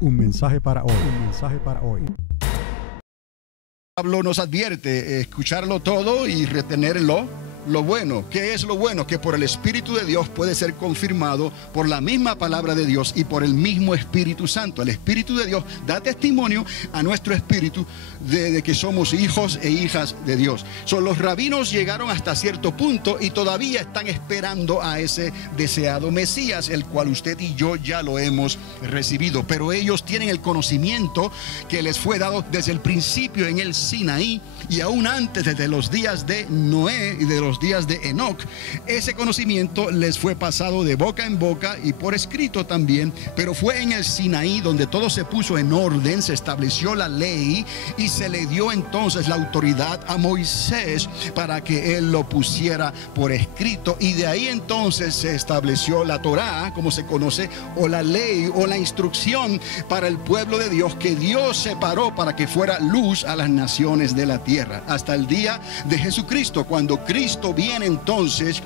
Un mensaje para hoy. Un mensaje para hoy. Pablo nos advierte escucharlo todo y retenerlo. Lo bueno, ¿qué es lo bueno? Que por el Espíritu de Dios puede ser confirmado por la misma palabra de Dios y por el mismo Espíritu Santo. El Espíritu de Dios da testimonio a nuestro espíritu de que somos hijos e hijas de Dios. Los rabinos llegaron hasta cierto punto y todavía están esperando a ese deseado Mesías, el cual usted y yo ya lo hemos recibido. Pero ellos tienen el conocimiento que les fue dado desde el principio en el Sinaí y aún antes, desde los días de Noé y de los días de Enoc. Ese conocimiento les fue pasado de boca en boca y por escrito también, pero fue en el Sinaí donde todo se puso en orden, se estableció la ley y se le dio entonces la autoridad a Moisés para que él lo pusiera por escrito, y de ahí entonces se estableció la Torá, como se conoce, o la ley o la instrucción para el pueblo de Dios que Dios separó para que fuera luz a las naciones de la tierra, hasta el día de Jesucristo, cuando Cristo viene entonces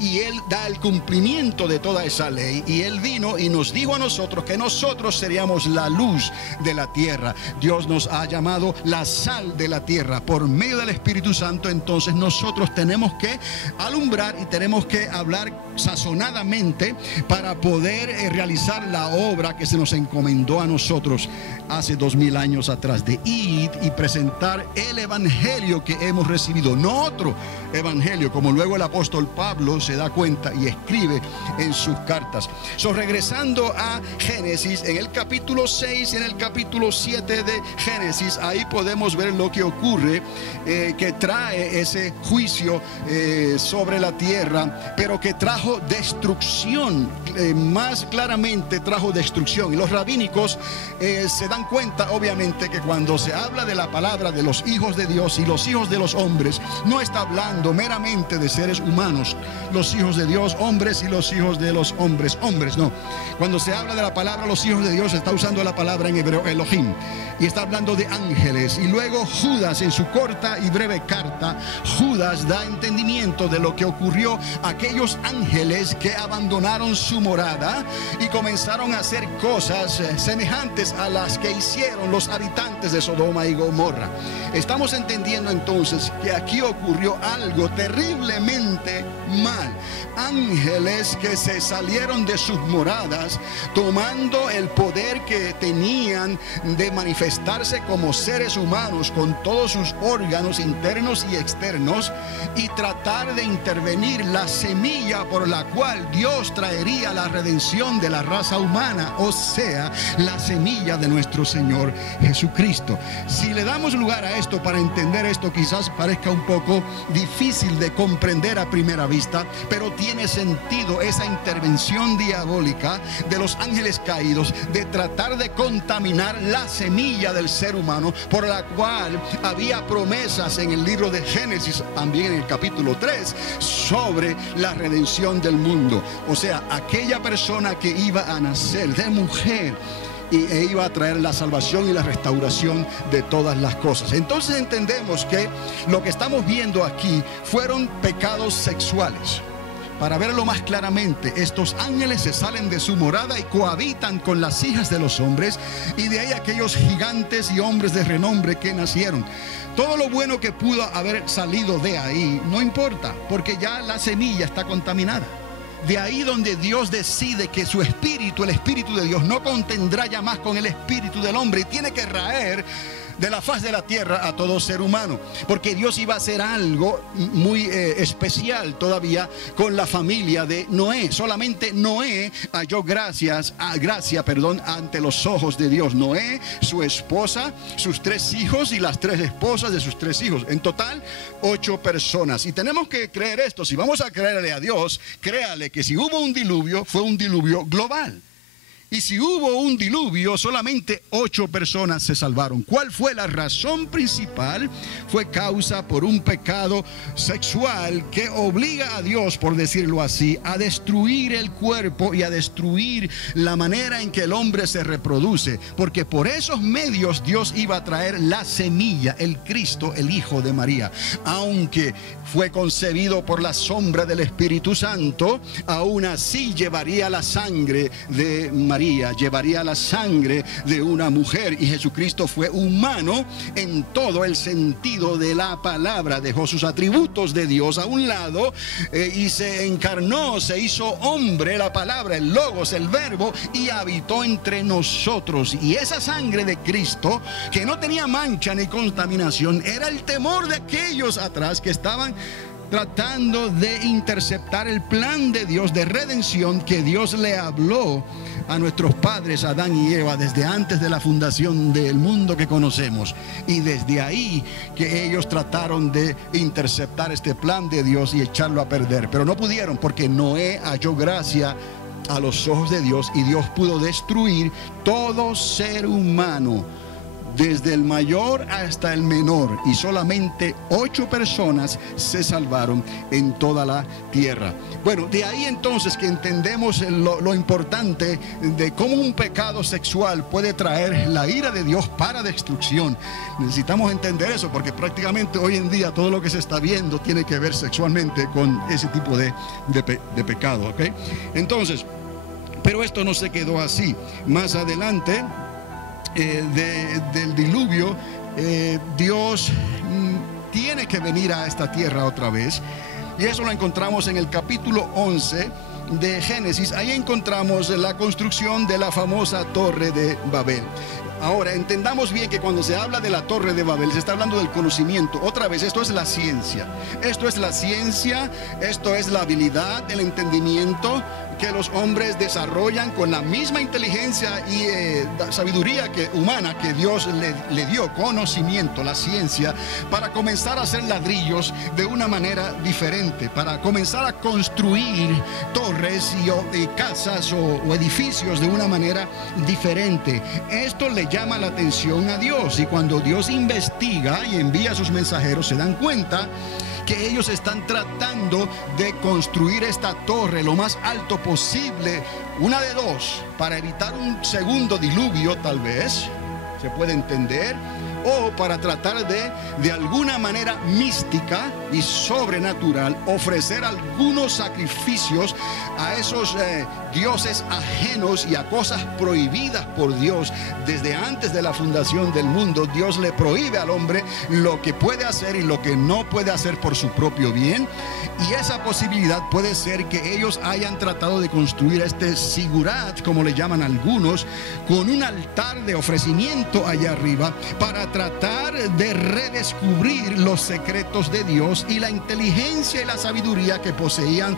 y Él da el cumplimiento de toda esa ley, y Él vino y nos dijo a nosotros que nosotros seríamos la luz de la tierra. Dios nos ha llamado la sal de la tierra por medio del Espíritu Santo. Entonces nosotros tenemos que alumbrar y tenemos que hablar sazonadamente para poder realizar la obra que se nos encomendó a nosotros hace 2000 años atrás, de ir y presentar el evangelio que hemos recibido, no otro evangelio, como luego el apóstol Pablo se da cuenta y escribe en sus cartas. Regresando a Génesis, en el capítulo 6 y en el capítulo 7 de Génesis, ahí podemos ver lo que ocurre, que trae ese juicio sobre la tierra, pero que trajo destrucción, más claramente trajo destrucción. Y los rabínicos se dan cuenta, obviamente, que cuando se habla de la palabra de los hijos de Dios y los hijos de los hombres, no está hablando meramente de seres humanos, los hijos de Dios, hombres, y los hijos de los hombres, hombres, no. Cuando se habla de la palabra los hijos de Dios, está usando la palabra en hebreo Elohim, y está hablando de ángeles. Y luego Judas, en su corta y breve carta, Judas da entendimiento de lo que ocurrió a aquellos ángeles que abandonaron su morada y comenzaron a hacer cosas semejantes a las que hicieron los habitantes de Sodoma y Gomorra. Estamos entendiendo entonces que aquí ocurrió algo terriblemente mal. Ángeles que se salieron de sus moradas, tomando el poder que tenían de manifestarse como seres humanos con todos sus órganos internos y externos, y tratar de intervenir la semilla por la cual Dios traería la redención de la raza humana, o sea, la semilla de nuestro Señor Jesucristo. Si le damos lugar a esto para entender esto, quizás parezca un poco difícil de comprender a primera vista, pero tiene sentido esa intervención diabólica de los ángeles caídos de tratar de contaminar la semilla del ser humano, por la cual había promesas en el libro de Génesis, también en el capítulo 3, sobre la redención del mundo. O sea, aquella persona que iba a nacer de mujer e iba a traer la salvación y la restauración de todas las cosas. Entonces entendemos que lo que estamos viendo aquí fueron pecados sexuales. Para verlo más claramente, estos ángeles se salen de su morada y cohabitan con las hijas de los hombres, y de ahí aquellos gigantes y hombres de renombre que nacieron. Todo lo bueno que pudo haber salido de ahí no importa, porque ya la semilla está contaminada. De ahí donde Dios decide que su espíritu, el espíritu de Dios, no contendrá ya más con el espíritu del hombre, y tiene que raer de la faz de la tierra a todo ser humano, porque Dios iba a hacer algo muy especial todavía con la familia de Noé. Solamente Noé halló gracia ante los ojos de Dios. Noé, su esposa, sus 3 hijos y las 3 esposas de sus 3 hijos. En total, 8 personas. Y tenemos que creer esto. Si vamos a creerle a Dios, créale que si hubo un diluvio, fue un diluvio global. Y si hubo un diluvio, solamente 8 personas se salvaron. ¿Cuál fue la razón principal? Fue causa por un pecado sexual que obliga a Dios, por decirlo así, a destruir el cuerpo y a destruir la manera en que el hombre se reproduce. Porque por esos medios Dios iba a traer la semilla, el Cristo, el Hijo de María. Aunque fue concebido por la sombra del Espíritu Santo, aún así llevaría la sangre de María llevaría la sangre de una mujer, y Jesucristo fue humano en todo el sentido de la palabra. Dejó sus atributos de Dios a un lado y se encarnó, se hizo hombre, la palabra, el logos, el verbo, y habitó entre nosotros. Y esa sangre de Cristo, que no tenía mancha ni contaminación, era el temor de aquellos atrás que estaban tratando de interceptar el plan de Dios de redención que Dios le habló a nuestros padres Adán y Eva desde antes de la fundación del mundo que conocemos. Y desde ahí que ellos trataron de interceptar este plan de Dios y echarlo a perder, pero no pudieron, porque Noé halló gracia a los ojos de Dios, y Dios pudo destruir todo ser humano, desde el mayor hasta el menor, y solamente 8 personas se salvaron en toda la tierra. Bueno, de ahí entonces que entendemos lo importante de cómo un pecado sexual puede traer la ira de Dios para destrucción. Necesitamos entender eso, porque prácticamente hoy en día todo lo que se está viendo tiene que ver sexualmente con ese tipo de pecado, ¿ok? Entonces, pero esto no se quedó así. Más adelante del diluvio, Dios tiene que venir a esta tierra otra vez, y eso lo encontramos en el capítulo 11 de Génesis. Ahí encontramos la construcción de la famosa Torre de Babel. Ahora, entendamos bien que cuando se habla de la Torre de Babel, se está hablando del conocimiento. Otra vez, esto es la ciencia. Esto es la ciencia, esto es la habilidad, el entendimiento que los hombres desarrollan con la misma inteligencia y sabiduría humana que Dios le dio, conocimiento, la ciencia, para comenzar a hacer ladrillos de una manera diferente, para comenzar a construir torres y casas o edificios de una manera diferente. Esto le llama la atención a Dios, y cuando Dios investiga y envía a sus mensajeros, se dan cuenta que ellos están tratando de construir esta torre lo más alto posible, una de dos, para evitar un segundo diluvio, tal vez, se puede entender, o para tratar de alguna manera mística y sobrenatural, ofrecer algunos sacrificios a esos dioses ajenos y a cosas prohibidas por Dios. Desde antes de la fundación del mundo, Dios le prohíbe al hombre lo que puede hacer y lo que no puede hacer por su propio bien. Y esa posibilidad puede ser que ellos hayan tratado de construir este sigurat, como le llaman algunos, con un altar de ofrecimiento allá arriba, para tratar de redescubrir los secretos de Dios y la inteligencia y la sabiduría que poseían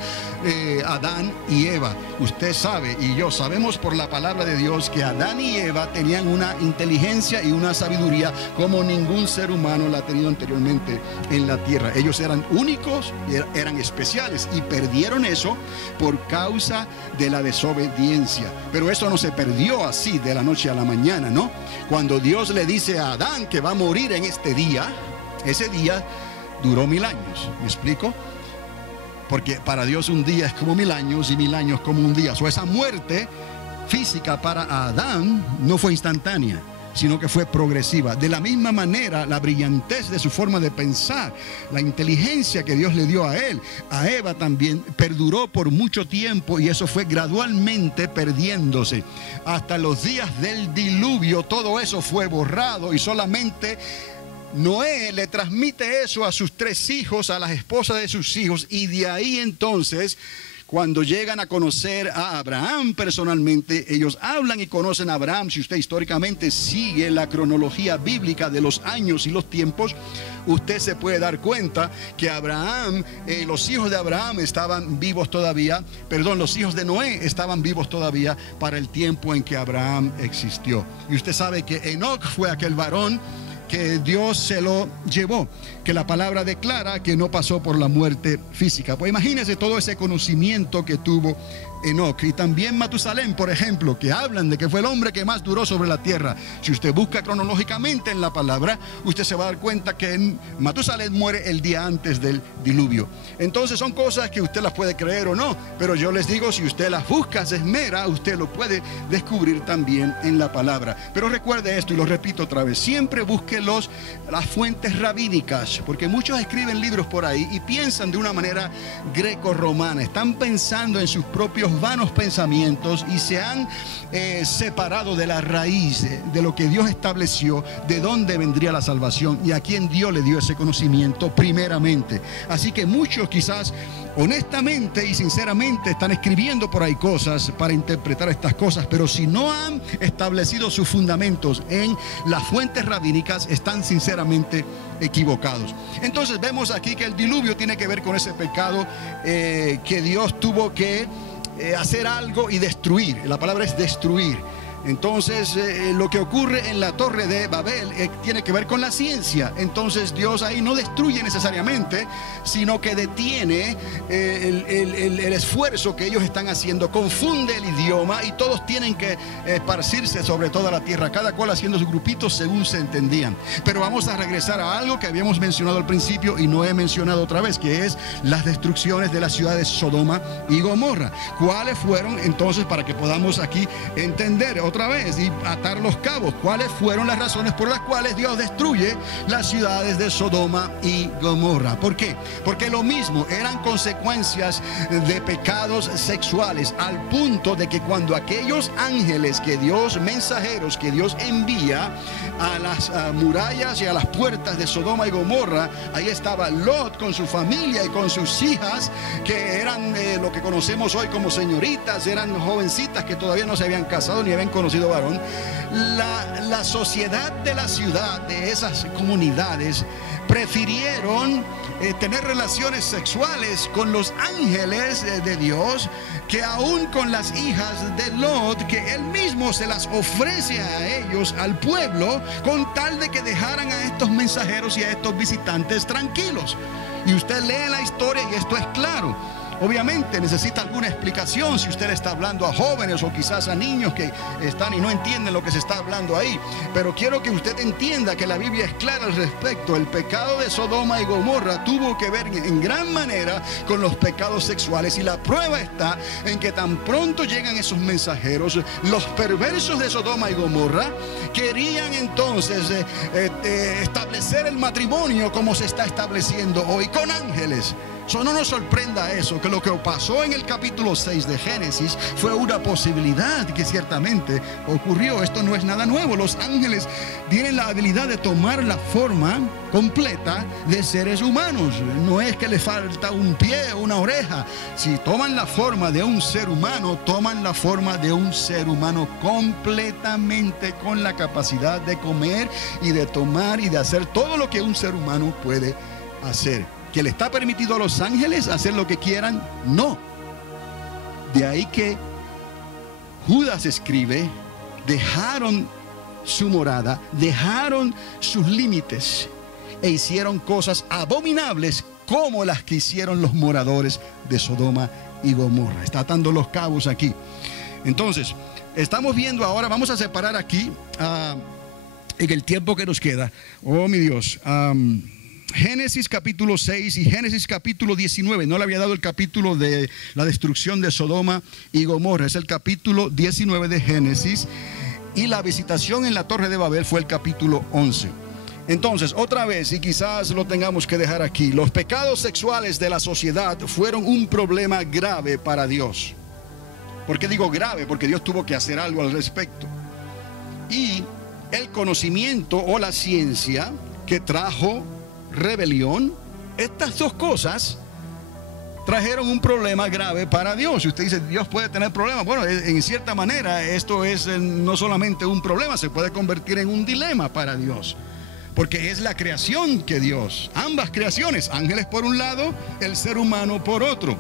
Adán y Eva. Usted sabe, y yo sabemos por la palabra de Dios, que Adán y Eva tenían una inteligencia y una sabiduría como ningún ser humano la ha tenido anteriormente en la tierra. Ellos eran únicos, eran especiales, y perdieron eso por causa de la desobediencia. Pero eso no se perdió así de la noche a la mañana, ¿no? Cuando Dios le dice a Adán que va a morir en este día, ese día duró 1000 años. ¿Me explico? Porque para Dios un día es como 1000 años, y 1000 años como un día. O esa muerte física para Adán no fue instantánea, sino que fue progresiva. De la misma manera, la brillantez de su forma de pensar, la inteligencia que Dios le dio a él, a Eva también, perduró por mucho tiempo, y eso fue gradualmente perdiéndose. Hasta los días del diluvio, todo eso fue borrado, y solamente Noé le transmite eso a sus 3 hijos, a las esposas de sus hijos, y de ahí entonces, cuando llegan a conocer a Abraham personalmente, ellos hablan y conocen a Abraham. Si usted históricamente sigue la cronología bíblica de los años y los tiempos, usted se puede dar cuenta que Abraham, los hijos de Abraham estaban vivos todavía, los hijos de Noé estaban vivos todavía para el tiempo en que Abraham existió. Y usted sabe que Enoc fue aquel varón que Dios se lo llevó, que la palabra declara que no pasó por la muerte física. Pues imagínese todo ese conocimiento que tuvo Enoc. Y también Matusalén, por ejemplo, que hablan de que fue el hombre que más duró sobre la tierra. Si usted busca cronológicamente en la palabra, usted se va a dar cuenta que Matusalén muere el día antes del diluvio. Entonces son cosas que usted las puede creer o no, pero yo les digo, si usted las busca, se esmera, usted lo puede descubrir también en la palabra. Pero recuerde esto, y lo repito otra vez, siempre busque las fuentes rabínicas, porque muchos escriben libros por ahí y piensan de una manera greco-romana, están pensando en sus propios los vanos pensamientos y se han separado de la raíz de lo que Dios estableció, de dónde vendría la salvación y a quién Dios le dio ese conocimiento primeramente. Así que muchos quizás honestamente y sinceramente están escribiendo por ahí cosas para interpretar estas cosas, pero si no han establecido sus fundamentos en las fuentes rabínicas, están sinceramente equivocados. Entonces vemos aquí que el diluvio tiene que ver con ese pecado que Dios tuvo que hacer algo y destruir. La palabra es destruir. Entonces lo que ocurre en la torre de Babel tiene que ver con la ciencia. Entonces Dios ahí no destruye necesariamente, sino que detiene el esfuerzo que ellos están haciendo, confunde el idioma y todos tienen que esparcirse sobre toda la tierra, cada cual haciendo sus grupitos según se entendían. Pero vamos a regresar a algo que habíamos mencionado al principio y no he mencionado otra vez, que es las destrucciones de las ciudades Sodoma y Gomorra. ¿Cuáles fueron entonces, para que podamos aquí entender otra vez y atar los cabos, cuáles fueron las razones por las cuales Dios destruye las ciudades de Sodoma y Gomorra? ¿Por qué? Porque lo mismo, eran consecuencias de pecados sexuales, al punto de que cuando aquellos ángeles que Dios, mensajeros que Dios envía a las murallas y a las puertas de Sodoma y Gomorra, ahí estaba Lot con su familia y con sus hijas, que eran lo que conocemos hoy como señoritas, eran jovencitas que todavía no se habían casado ni habían conocido varón. La sociedad de la ciudad, de esas comunidades, prefirieron tener relaciones sexuales con los ángeles de Dios, que aún con las hijas de Lot, que él mismo se las ofrece a ellos, al pueblo, con tal de que dejaran a estos mensajeros y a estos visitantes tranquilos. Y usted lee la historia y esto es claro. Obviamente necesita alguna explicación si usted está hablando a jóvenes o quizás a niños que están y no entienden lo que se está hablando ahí. Pero quiero que usted entienda que la Biblia es clara al respecto. El pecado de Sodoma y Gomorra tuvo que ver en gran manera con los pecados sexuales, y la prueba está en que tan pronto llegan esos mensajeros, los perversos de Sodoma y Gomorra querían entonces establecer el matrimonio como se está estableciendo hoy con ángeles. No nos sorprenda eso, que lo que pasó en el capítulo 6 de Génesis fue una posibilidad que ciertamente ocurrió. Esto no es nada nuevo. Los ángeles tienen la habilidad de tomar la forma completa de seres humanos. No es que les falta un pie o una oreja. Si toman la forma de un ser humano, toman la forma de un ser humano completamente, con la capacidad de comer y de tomar y de hacer todo lo que un ser humano puede hacer. ¿Que le está permitido a los ángeles hacer lo que quieran? No. De ahí que Judas escribe: dejaron su morada, dejaron sus límites e hicieron cosas abominables como las que hicieron los moradores de Sodoma y Gomorra. Está atando los cabos aquí. Entonces, estamos viendo ahora, vamos a separar aquí en el tiempo que nos queda. Oh, mi Dios. Génesis capítulo 6 y Génesis capítulo 19. No le había dado el capítulo de la destrucción de Sodoma y Gomorra. Es el capítulo 19 de Génesis. Y la visitación en la torre de Babel fue el capítulo 11. Entonces, otra vez, y quizás lo tengamos que dejar aquí, los pecados sexuales de la sociedad fueron un problema grave para Dios. ¿Por qué digo grave? Porque Dios tuvo que hacer algo al respecto. Y el conocimiento o la ciencia que trajo rebelión, estas dos cosas trajeron un problema grave para Dios. Y usted dice, Dios puede tener problemas. Bueno, en cierta manera esto es no solamente un problema, se puede convertir en un dilema para Dios, porque es la creación que Dios, ambas creaciones, ángeles por un lado, el ser humano por otro.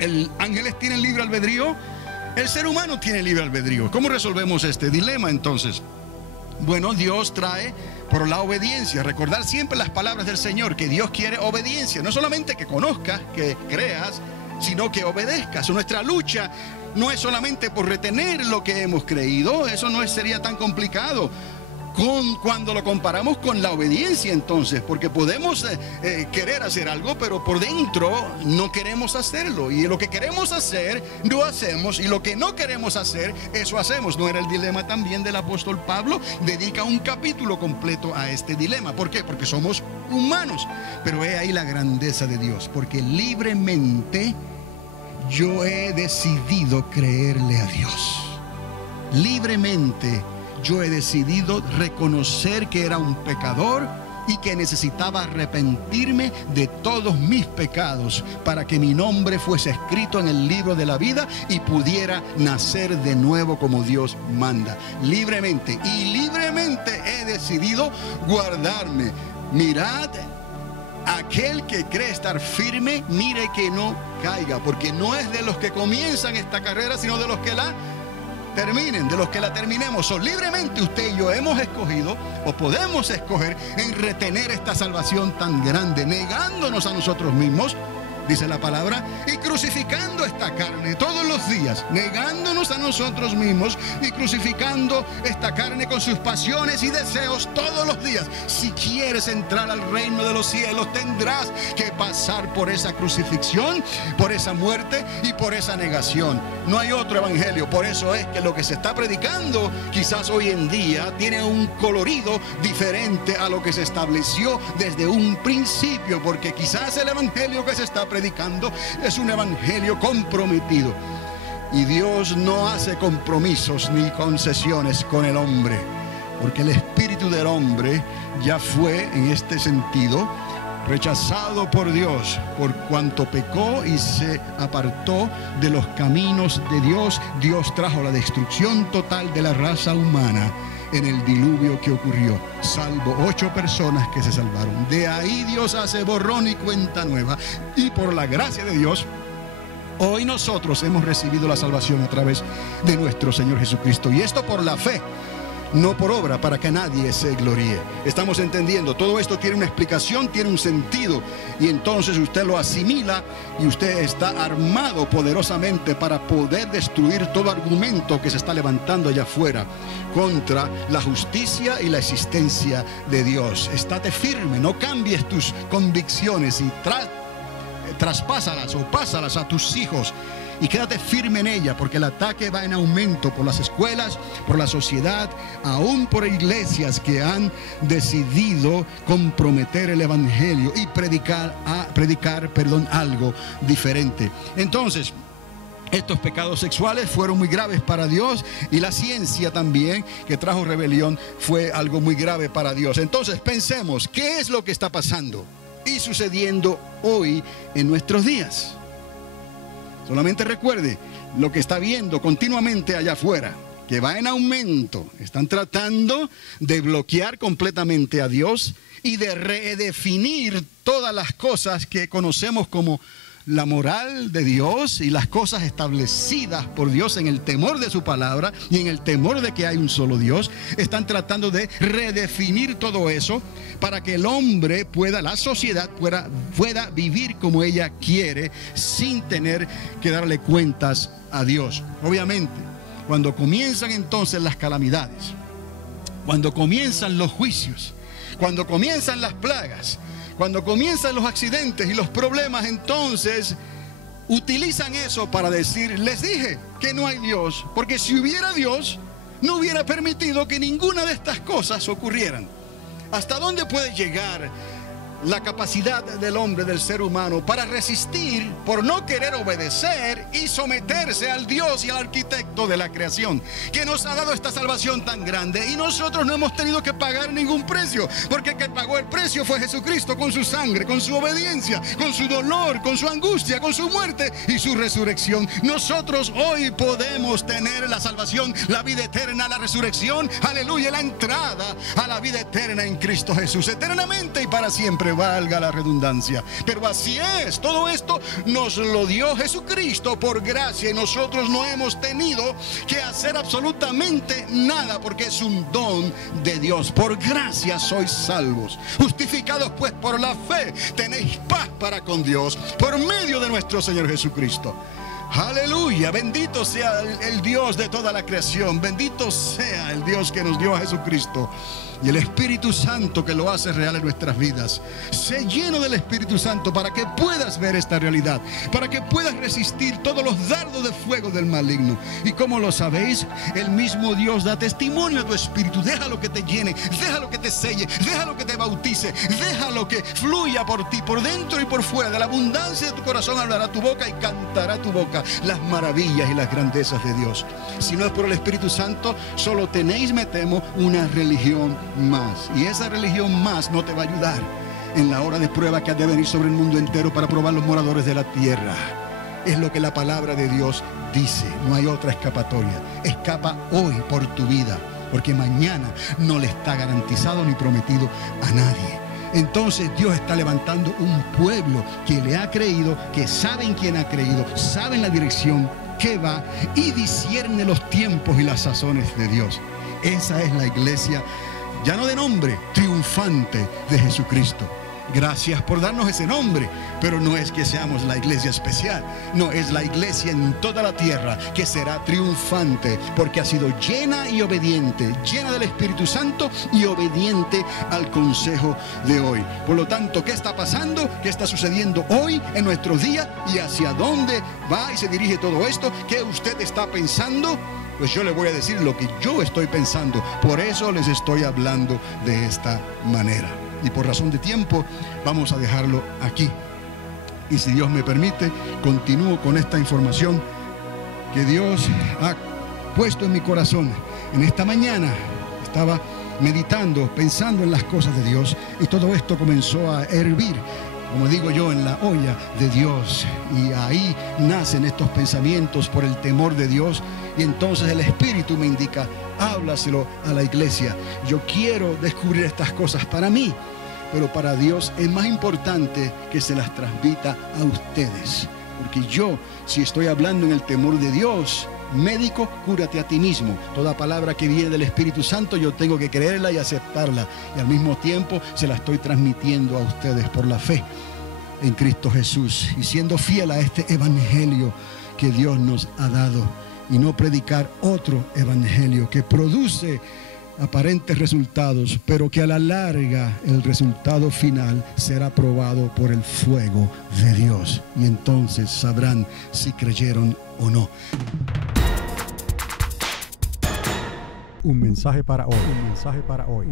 El ángeles tienen libre albedrío, el ser humano tiene libre albedrío. ¿Cómo resolvemos este dilema entonces? Bueno, Dios trae por la obediencia, recordar siempre las palabras del Señor, que Dios quiere obediencia, no solamente que conozcas, que creas, sino que obedezcas. Nuestra lucha no es solamente por retener lo que hemos creído, eso no sería tan complicado cuando lo comparamos con la obediencia, entonces, porque podemos querer hacer algo, pero por dentro no queremos hacerlo, y lo que queremos hacer no hacemos, y lo que no queremos hacer, eso hacemos. ¿No era el dilema también del apóstol Pablo? Dedica un capítulo completo a este dilema. ¿Por qué? Porque somos humanos, pero he ahí la grandeza de Dios, porque libremente yo he decidido creerle a Dios. Libremente yo he decidido reconocer que era un pecador y que necesitaba arrepentirme de todos mis pecados para que mi nombre fuese escrito en el libro de la vida y pudiera nacer de nuevo como Dios manda. Libremente, y libremente he decidido guardarme. Mirad, aquel que cree estar firme, mire que no caiga, porque no es de los que comienzan esta carrera, sino de los que la terminen, de los que la terminemos. Libremente usted y yo hemos escogido, o podemos escoger, en retener esta salvación tan grande, negándonos a nosotros mismos, dice la palabra, y crucificando esta carne todos los días, negándonos a nosotros mismos y crucificando esta carne con sus pasiones y deseos todos los días. Si quieres entrar al reino de los cielos, tendrás que pasar por esa crucifixión, por esa muerte y por esa negación. No hay otro evangelio. Por eso es que lo que se está predicando quizás hoy en día tiene un colorido diferente a lo que se estableció desde un principio, porque quizás el evangelio que se está predicando es un evangelio comprometido, y Dios no hace compromisos ni concesiones con el hombre, porque el espíritu del hombre ya fue en este sentido rechazado por Dios por cuanto pecó y se apartó de los caminos de Dios. Dios trajo la destrucción total de la raza humana en el diluvio que ocurrió, salvo 8 personas que se salvaron. De ahí Dios hace borrón y cuenta nueva, y por la gracia de Dios hoy nosotros hemos recibido la salvación a través de nuestro Señor Jesucristo, y esto por la fe, no por obra, para que nadie se gloríe. Estamos entendiendo, todo esto tiene una explicación, tiene un sentido, y entonces usted lo asimila y usted está armado poderosamente para poder destruir todo argumento que se está levantando allá afuera contra la justicia y la existencia de Dios. Estate firme, no cambies tus convicciones y traspásalas o pásalas a tus hijos. Y quédate firme en ella, porque el ataque va en aumento por las escuelas, por la sociedad, aún por iglesias que han decidido comprometer el evangelio y predicar algo diferente. Entonces, estos pecados sexuales fueron muy graves para Dios, y la ciencia también, que trajo rebelión, fue algo muy grave para Dios. Entonces pensemos, ¿qué es lo que está pasando y sucediendo hoy en nuestros días? Solamente recuerde lo que está viendo continuamente allá afuera, que va en aumento. Están tratando de bloquear completamente a Dios y de redefinir todas las cosas que conocemos como la moral de Dios y las cosas establecidas por Dios en el temor de su palabra y en el temor de que hay un solo Dios. Están tratando de redefinir todo eso para que el hombre pueda, la sociedad pueda vivir como ella quiere, sin tener que darle cuentas a Dios. Obviamente, cuando comienzan entonces las calamidades, cuando comienzan los juicios, cuando comienzan las plagas, cuando comienzan los accidentes y los problemas, entonces utilizan eso para decir, les dije que no hay Dios, porque si hubiera Dios, no hubiera permitido que ninguna de estas cosas ocurrieran. ¿Hasta dónde puede llegar la capacidad del hombre, del ser humano, para resistir por no querer obedecer y someterse al Dios y al arquitecto de la creación, que nos ha dado esta salvación tan grande, y nosotros no hemos tenido que pagar ningún precio, porque el que pagó el precio fue Jesucristo, con su sangre, con su obediencia, con su dolor, con su angustia, con su muerte y su resurrección? Nosotros hoy podemos tener la salvación, la vida eterna, la resurrección, aleluya, la entrada a la vida eterna en Cristo Jesús, eternamente y para siempre, valga la redundancia. Pero así es, todo esto nos lo dio Jesucristo por gracia, y nosotros no hemos tenido que hacer absolutamente nada, porque es un don de Dios. Por gracia sois salvos, justificados pues por la fe, tenéis paz para con Dios por medio de nuestro Señor Jesucristo. Aleluya, bendito sea el Dios de toda la creación, bendito sea el Dios que nos dio a Jesucristo y el Espíritu Santo que lo hace real en nuestras vidas. Sé lleno del Espíritu Santo para que puedas ver esta realidad, para que puedas resistir todos los dardos de fuego del maligno. Y como lo sabéis, el mismo Dios da testimonio a tu espíritu. Déjalo que te llene, déjalo que te selle, déjalo que te bautice, déjalo que fluya por ti, por dentro y por fuera. De la abundancia de tu corazón hablará tu boca y cantará tu boca las maravillas y las grandezas de Dios. Si no es por el Espíritu Santo, solo tenéis, me temo, una religión más. Y esa religión más no te va a ayudar en la hora de prueba que ha de venir sobre el mundo entero para probar los moradores de la tierra. Es lo que la palabra de Dios dice. No hay otra escapatoria. Escapa hoy por tu vida, porque mañana no le está garantizado ni prometido a nadie. Entonces Dios está levantando un pueblo que le ha creído, que saben quién ha creído, saben la dirección que va y discierne los tiempos y las sazones de Dios. Esa es la iglesia, ya no de nombre, triunfante de Jesucristo. Gracias por darnos ese nombre, pero no es que seamos la iglesia especial, no, es la iglesia en toda la tierra que será triunfante porque ha sido llena y obediente, llena del Espíritu Santo y obediente al consejo de hoy. Por lo tanto, ¿qué está pasando? ¿Qué está sucediendo hoy en nuestros días? ¿Y hacia dónde va y se dirige todo esto? ¿Qué usted está pensando? Pues yo le voy a decir lo que yo estoy pensando. Por eso les estoy hablando de esta manera. Y por razón de tiempo vamos a dejarlo aquí. Y si Dios me permite, continúo con esta información que Dios ha puesto en mi corazón. En esta mañana estaba meditando, pensando en las cosas de Dios, y todo esto comenzó a hervir, como digo yo, en la olla de Dios. Y ahí nacen estos pensamientos por el temor de Dios. Y entonces el Espíritu me indica, háblaselo a la iglesia. Yo quiero descubrir estas cosas para mí, pero para Dios es más importante que se las transmita a ustedes. Porque yo, si estoy hablando en el temor de Dios, médico, cúrate a ti mismo. Toda palabra que viene del Espíritu Santo yo tengo que creerla y aceptarla. Y al mismo tiempo se la estoy transmitiendo a ustedes por la fe en Cristo Jesús. Y siendo fiel a este evangelio que Dios nos ha dado. Y no predicar otro evangelio que produce aparentes resultados, pero que a la larga el resultado final será probado por el fuego de Dios. Y entonces sabrán si creyeron o no. Un mensaje para hoy. Un mensaje para hoy.